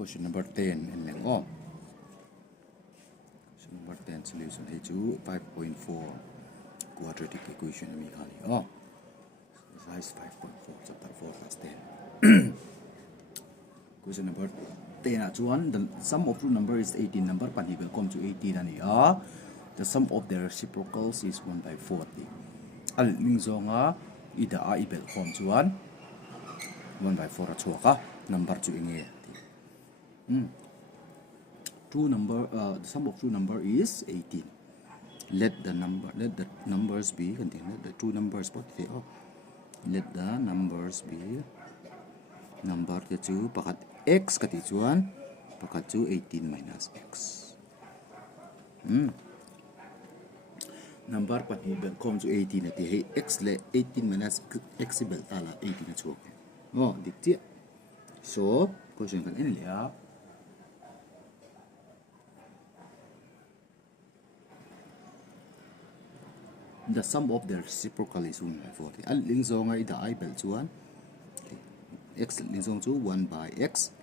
question number 10 in length. Oh, question number 10 solution है जो 5.4 quadratic equation में खाली. Oh, size 5.4 chapter 4 class 10. Question number 10 at one. The sum of two numbers is 18 number, but he will come to 18 and the sum of their reciprocals is 1 by 40. Al lingzonga ida a ibel come to 1 by 4 at number to inge. The sum of two number is 18. Let the numbers be let the two numbers let the numbers be number two pakat x katichuan pakat 18 minus x. Number pati bel come to 18 ati hey x le 18 minus x bel tala 18 at oh dikti. So question kan ini ya. The sum of their reciprocal is 1 by 40. Al lingzonga ida I bel chuan x lingzong chu 1 by x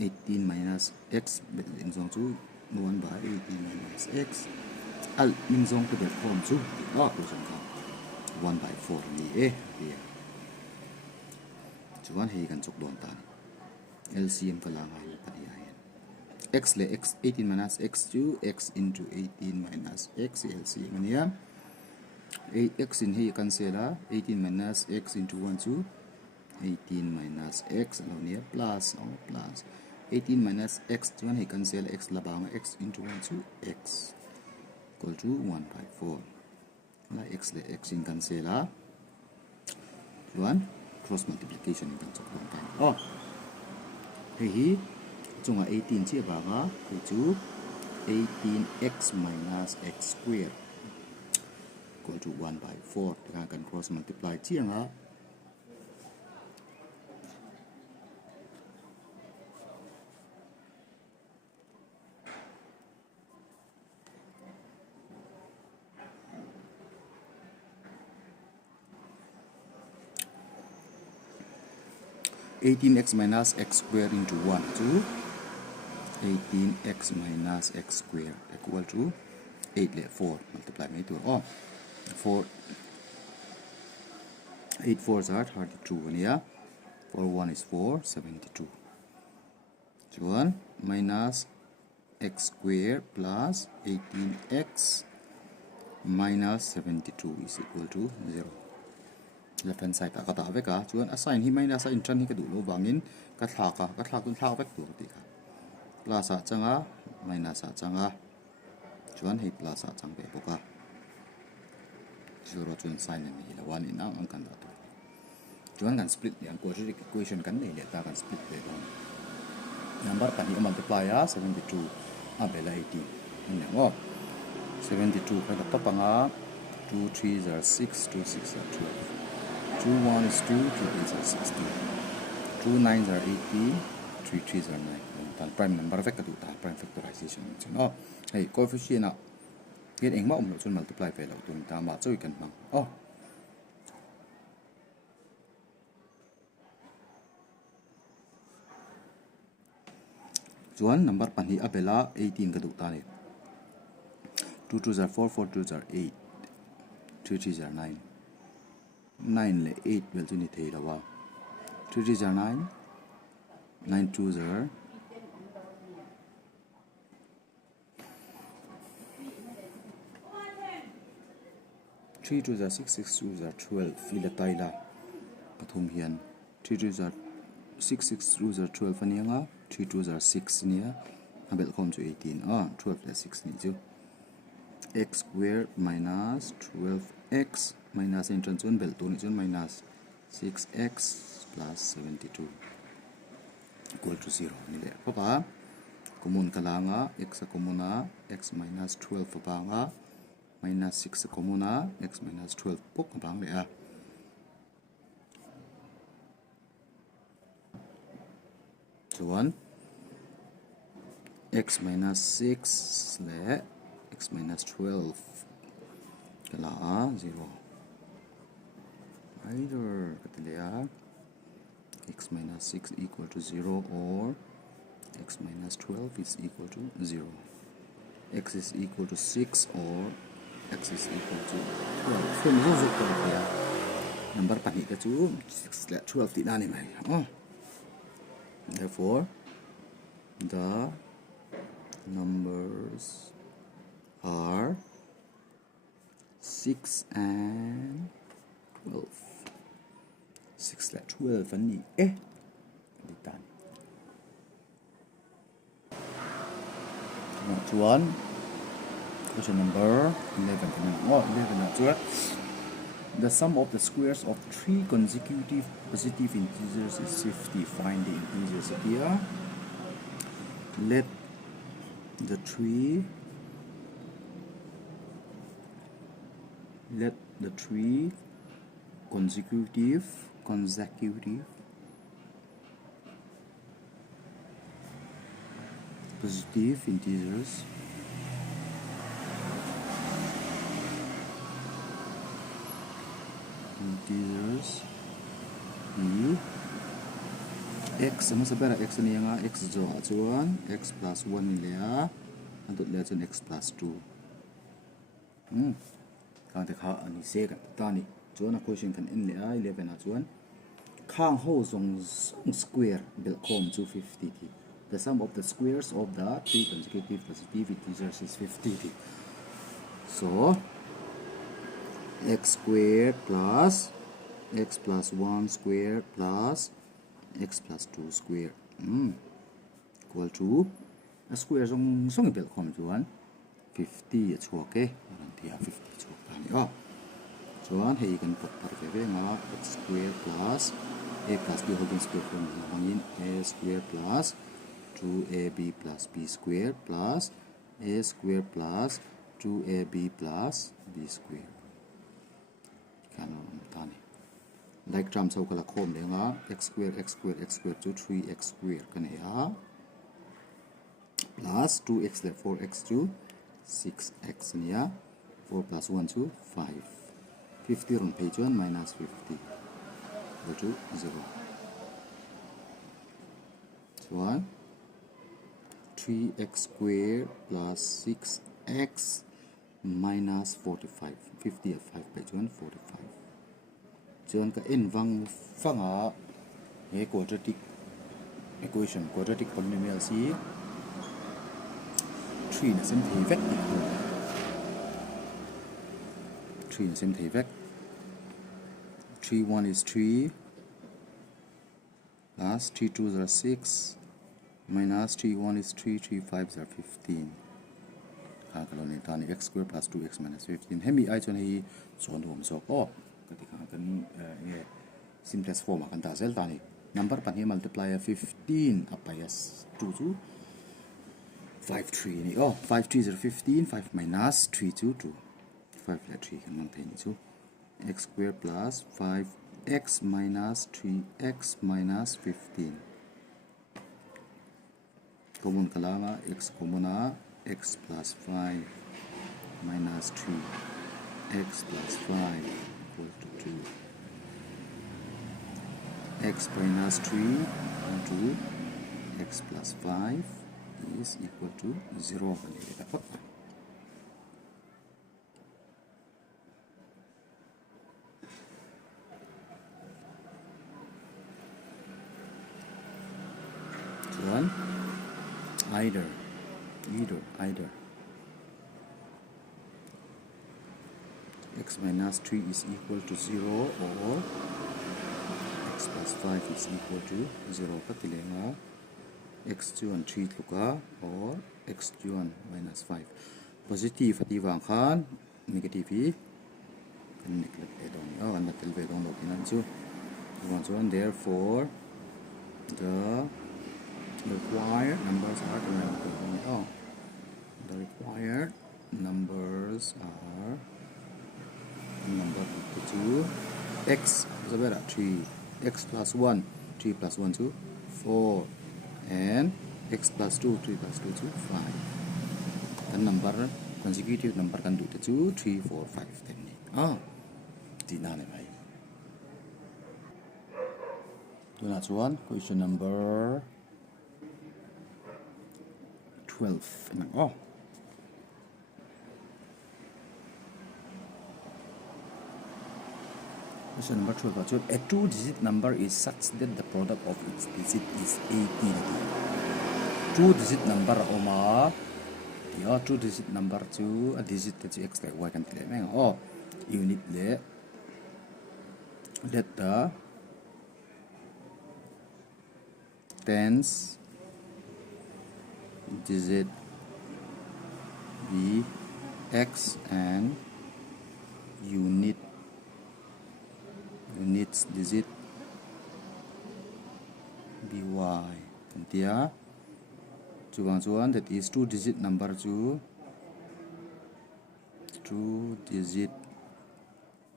18 minus x bel lingzong chu 1 by 18 minus x. Al lingzong to bel form chu question ka 1 by 4 ni here. Chuan hei kan chok don ta LCM ka lang ai pariyan. X le x 18 minus x chu x into 18 minus x LCM niya. X in here cancel 18 minus x into 1 to 18 minus x alone here plus 18 minus x 1 here cancel x labang x into 1 to x equal to 1 by 4 x le x in cancel 1 cross multiplication in cancel hey chunga 18 chi ba to 18x minus x squared equal to 1 by 4. I can cross multiply chiang 18x minus x squared into 1 to 18x minus x squared equal to 8 le 4 multiply me to 4 8 4s are 32 yeah 4 1 is 4 72 1 minus x squared plus 18x minus 72 is equal to 0 left hand side kata veka chuan assign hi minus in tran hi ka du lo bangin ka thla kun thla vek tu ti ka plus a changa minus a changa chuan hi plus a chang be boka 0 chun sign ni la 1 in ang kan da tu chuan kan split yang quadratic equation kan nei le ta kan split le don number kan hi multiply 72 a bela 18 in ngo 72 ka ta panga 2 3s are 6 2 6 are 12 2 1 is 2 2 8 are 16 2 9s are 18 3 3s are 9 tan prime number vek ka du ta prime factorization chu hey coefficient get eng ma lo chun multiply pe lo tun ta ma choi kan mang chuan number pan hi abela 18 ka du ta ni 2 2s are 4 4 2s are 8 3 3s are 9 9 le 8 bel chu ni thei lawa 3 3s are 9 9 2s are 3 2s are 6 6 2s are 12 ila taila pathum hian 3 2s are 6 6 2s are 12 anianga 3 2s are 6 nia abel kom to 18 12 le 6 ni chu x squared minus 12x minus entrance 1 bel to ni chun minus 6x plus 72 equal to 0 ni le papa common kalanga x komuna x minus 12 pa nga minus 6 komuna x minus 12 pok bang le so 1 x minus 6 le x minus 12 kala 0 either katlia x minus 6 equal to 0 or x minus 12 is equal to 0. X is equal to 6 or x is equal to 12. From number 6 และ 12 ติดหน้านี่ไหม Therefore the numbers are 6 and 12. 6 และ 12 อันนี้ติดตามNext one, question number 11. 11 นะจ๊ะ The sum of the squares of 3 consecutive positive integers is 50. Find the integers here. Let the 3 consecutive positive integers be x sama sebenarnya x ni yang x jual x plus 1 ni ya untuk lihat x plus 2 kalau kita ni segan tadi jual question kan ini ya 11 jual kang ho zong square belkom 250 The sum of the squares of the 3 consecutive positive integers is 50. So x squared plus x plus 1 squared plus x plus 2 squared equal to a square song bel kom chuan 50 chuak ke nanti 50 chuak ani chuan hei kan pot par ve nga x squared plus a plus b whole square from hangin a squared plus 2ab plus b squared plus a squared plus 2ab plus b squared. Kano tani. Like term so kala khom le nga x squared to 3x squared kan ya plus 2x le 4x to 6x niya 4 plus 1 to 5. 50 on page 1 minus 50 go to 0. So 3x squared plus 6x minus 45. 50 of 5 by 1 45. John ka in vang fanga quadratic equation quadratic polynomial si 3 na sem thei vek 3 na sem thei vek 3 1 is 3 plus 3 2s are 6 minus 3 1 is 3 3 5s are 15 kalau ni tani x square plus 2x minus 15 hemi ai chon hi chon hom so ko ketika kan simplest form akan dasel tani number pan hi multiply 15 apa ya 2 to 5 3 ni 5 3 are 15 5 minus 3 to 2 5 la 3 kan mang thei ni chu x square plus 5x minus 3x minus 15 common kalama x common x plus 5 minus 3 x plus 5 equal to 2 x minus 3 into x plus 5 is equal to 0 one either x minus 3 is equal to 0 or x plus 5 is equal to 0 patilenga x2 and 3 luka or x2 and minus 5 positive ati wang khan negative kan neglect edon an natel ve dong lo tinan chu one therefore the required numbers are the required numbers are number 2 x is about 3 x plus 1 3 plus 1 to 4 and x plus 2 3 plus 2 to 5 the number consecutive number kan do to 3 4 5 10 ni di na ne bhai to next one question number 12 nang oh question number 12 so a two digit number is such that the product of its digit is 18 two digit number oma ya two digit number chu a digit to x like y kan tele meng oh unit le let the tens digit be x and units digit by dia chuan that is two digit number chu two digit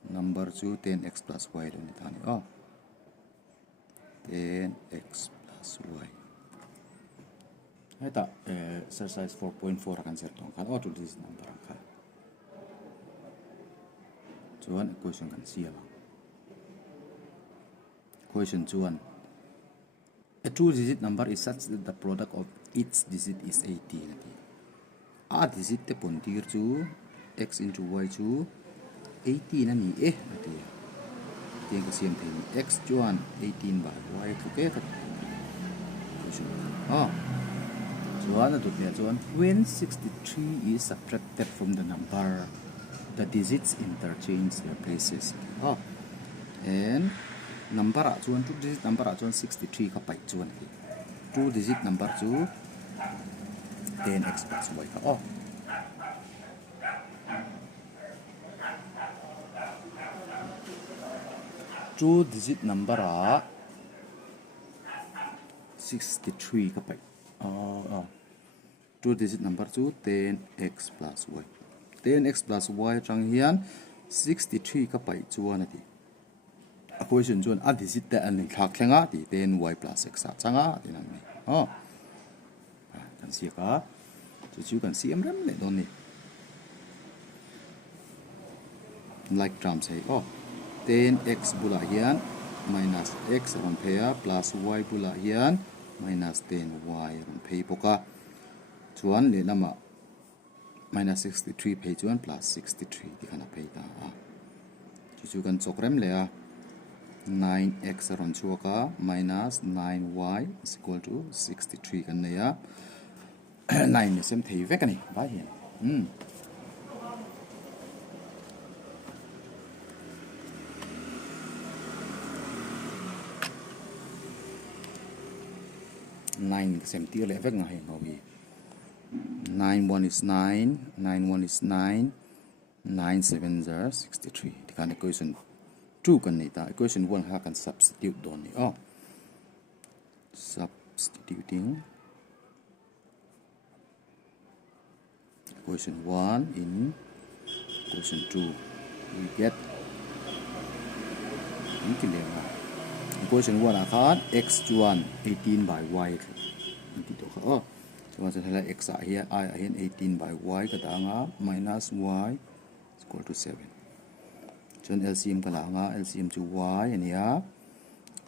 number chu 10x plus y lo ni tani oh 10x plus y hai ta exercise 4.4 kan ser tong kan oh two digit number ka chuan equation kan siam question 1 a two digit number is such that the product of its digit is 18 a digit te pon tir chu x into y chu 18 ani ati tiang ka siam thei x chuan 18 by y thu ke ka question chuan atu te chuan when 63 is subtracted from the number the digits interchange their places and number chuan two digit number chuan 63 ka pai chuan two digit number chu 10x plus y ka two digit number 63 ka pai two digit number chu 10x plus y 10x plus y chang hian 63 ka pai chuan ati a question chuan a digit te an thak thlenga ti 10y plus x a changa ti nang ni kan sia ka chu kan siam ram le don ni like term say 10x bula hian minus x ron phea plus y bula hian minus 10y ron phei poka chuan le lama minus 63 phei chuan plus 63 ti kana phei ta chu kan chok rem le 9x ron chuaka minus 9y is equal to 63 kan ne ya 9 ni sem thei vek ani ba hian nine sem tir le vek nga he no hi 9 1 is 9 9 1 is 9 9 7 are 63 the kind of equation 2 kan ni ta equation 1 ha kan substitute don ni substituting equation 1 in equation 2 we get equation 1 akhan x chuan 18 by y ti to kha chuan sa hala x a hian 18 by y ka danga minus y is equal to 7 chuan LCM ka la nga LCM chu y ania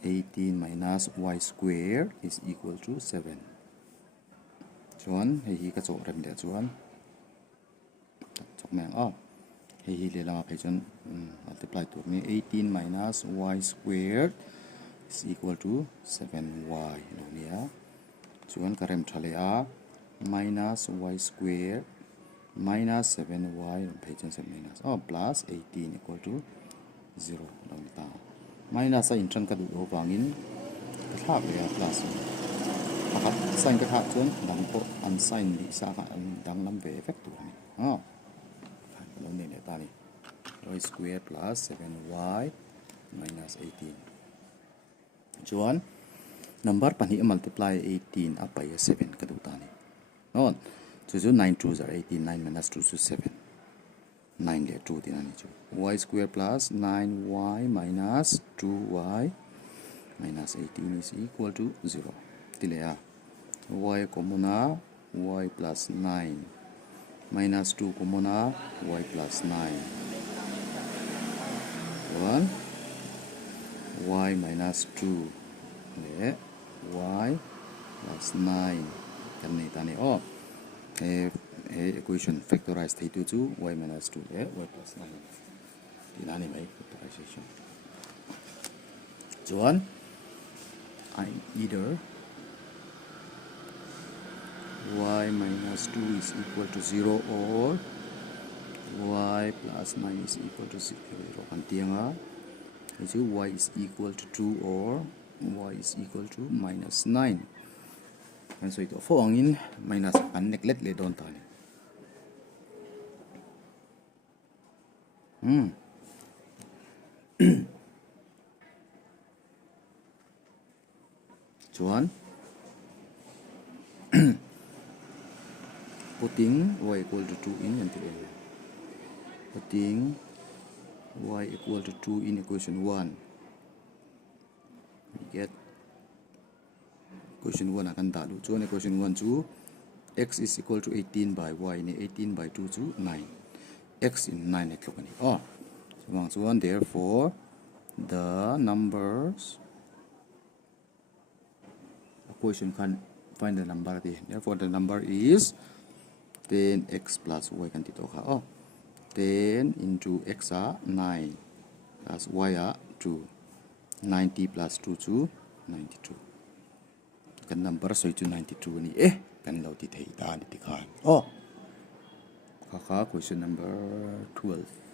18 minus y square is equal to 7 chuan hi ka chok rem de chuan chok meng hi le lama phei chuan multiply tur ni 18 minus y squared is equal to 7y lo nia chuan ka rem thale minus y squared minus 7y phei chuan 7 minus plus 18 equal to 0 lo ni ta minus a in tran ka du lo wangin ka thak le plus pakhat sin ka thak chuan dang po an sin ni sa ka an dang lam ve effect tur ni lo ni le ta ni y squared plus 7y minus 18 chuan number pani multiply 18 up by 7 ka du ta ni chu 9 2s are 18 9 minus 2 is 7 9 le 2 din ani chu y square plus 9y minus 2y minus 18 is equal to 0 tilea y komuna y plus 9 minus 2 komuna y plus 9 1 y minus 2 le y plus 9 kan ni ta ni equation factorize thei tu chu y minus 2 le y plus 9 ti na ni mai factorization chuan either y minus 2 is equal to 0 or y plus 9 is equal to 0 kan tianga y is equal to 2 or y is equal to minus 9 and so ito for angin minus an neglect le don tani chuan putting y equal to 2 in and putting y equal to 2 in equation 1 we get equation 1 akan dalu chuan equation 1 chu x is equal to 18 by y ni 18 by 2 chu 9 x in 9 eklok ani chuan therefore the numbers equation can find the number there. Therefore the number is 10x plus y kan tito ka 10 into x are 9 plus y are 2 90 plus 2 to 92 kan number so to 92 ni kan lo ti thei ta ni ti khan kha question number 12